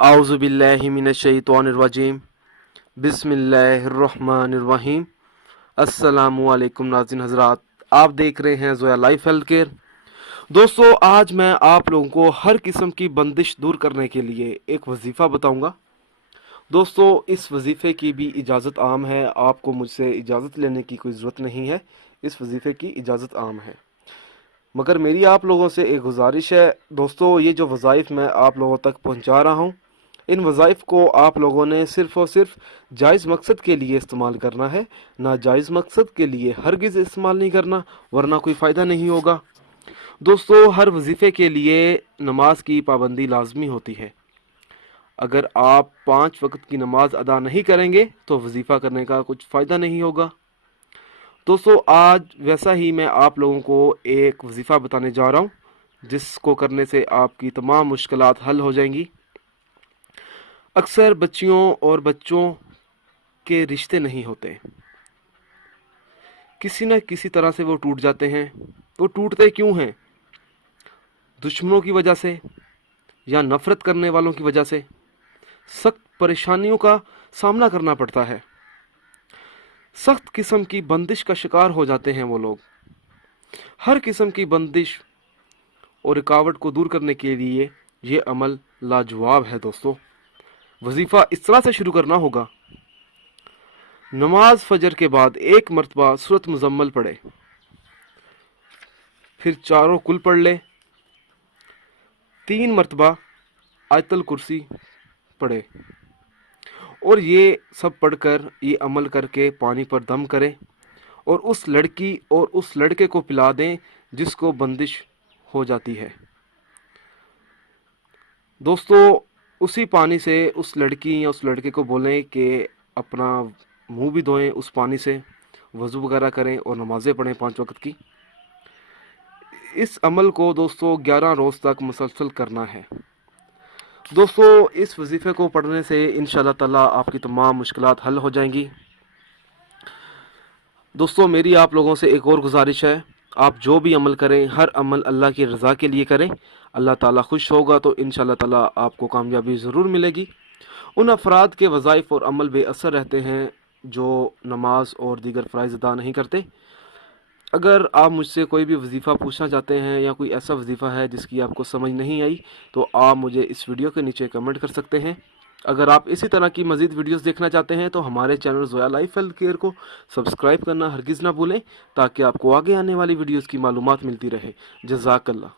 आउज़ुबिल्लाहि मिनश्शैतानिर्रजीम बिस्मिल्लाहिर्रहमानिर्रहीम। अस्सलामुअलैकुम नाज़रीन हज़रात, आप देख रहे हैं ज़ोया लाइफ हेल्थ केयर। दोस्तों, आज मैं आप लोगों को हर किस्म की बंदिश दूर करने के लिए एक वजीफ़ा बताऊंगा। दोस्तों, इस वजीफ़े की भी इजाज़त आम है, आपको मुझसे इजाज़त लेने की कोई ज़रूरत नहीं है। इस वजीफ़े की इजाज़त आम है, मगर मेरी आप लोगों से एक गुजारिश है। दोस्तों, ये जो वज़ाइफ मैं आप लोगों तक पहुंचा रहा हूं, इन वज़ाइफ को आप लोगों ने सिर्फ़ और सिर्फ जायज़ मकसद के लिए इस्तेमाल करना है, नाजायज़ मकसद के लिए हरगिज़ इस्तेमाल नहीं करना, वरना कोई फ़ायदा नहीं होगा। दोस्तों, हर वजीफ़े के लिए नमाज की पाबंदी लाजमी होती है। अगर आप 5 वक्त की नमाज अदा नहीं करेंगे तो वजीफ़ा करने का कुछ फ़ायदा नहीं होगा। दोस्तों, आज वैसा ही मैं आप लोगों को एक वजीफ़ा बताने जा रहा हूँ, जिसको करने से आपकी तमाम मुश्किलात हल हो जाएंगी। अक्सर बच्चियों और बच्चों के रिश्ते नहीं होते, किसी न किसी तरह से वो टूट जाते हैं। वो टूटते क्यों हैं? दुश्मनों की वजह से या नफ़रत करने वालों की वजह से। सख्त परेशानियों का सामना करना पड़ता है, सख्त किस्म की बंदिश का शिकार हो जाते हैं वो लोग। हर किस्म की बंदिश और रुकावट को दूर करने के लिए ये अमल लाजवाब है। दोस्तों, वजीफ़ा इस तरह से शुरू करना होगा। नमाज फजर के बाद एक मरतबा सूरत मुजम्मल पढ़े, फिर चारों कुल पढ़ ले, 3 मरतबा आयतल कुर्सी पढ़े, और ये सब पढ़कर ये अमल करके पानी पर दम करें और उस लड़की और उस लड़के को पिला दें जिसको बंदिश हो जाती है। दोस्तों, उसी पानी से उस लड़की या उस लड़के को बोलें कि अपना मुंह भी धोएं, उस पानी से वज़ू वगैरह करें और नमाज़ें पढ़ें 5 वक्त की। इस अमल को दोस्तों 11 रोज़ तक मुसलसल करना है। दोस्तों, इस वजीफ़े को पढ़ने से इंशाअल्लाह ताला आपकी तमाम मुश्किलात हल हो जाएंगी। दोस्तों, मेरी आप लोगों से एक और गुजारिश है, आप जो भी अमल करें, हर अमल अल्लाह की रज़ा के लिए करें। अल्लाह ताला खुश होगा तो इंशाअल्लाह ताला आपको कामयाबी ज़रूर मिलेगी। उन अफराद के वज़ाइफ और अमल बेअसर रहते हैं जो नमाज और दीगर फ़राइज़ अदा नहीं करते। अगर आप मुझसे कोई भी वजीफ़ा पूछना चाहते हैं या कोई ऐसा वजीफ़ा है जिसकी आपको समझ नहीं आई, तो आप मुझे इस वीडियो के नीचे कमेंट कर सकते हैं। अगर आप इसी तरह की मज़ीद वीडियोस देखना चाहते हैं तो हमारे channel Zoya life health care को सब्सक्राइब करना हरगिज़ ना भूलें, ताकि आपको आगे आने वाली वीडियोस की मालूमात मिलती रहे। जज़ाकल्लाह।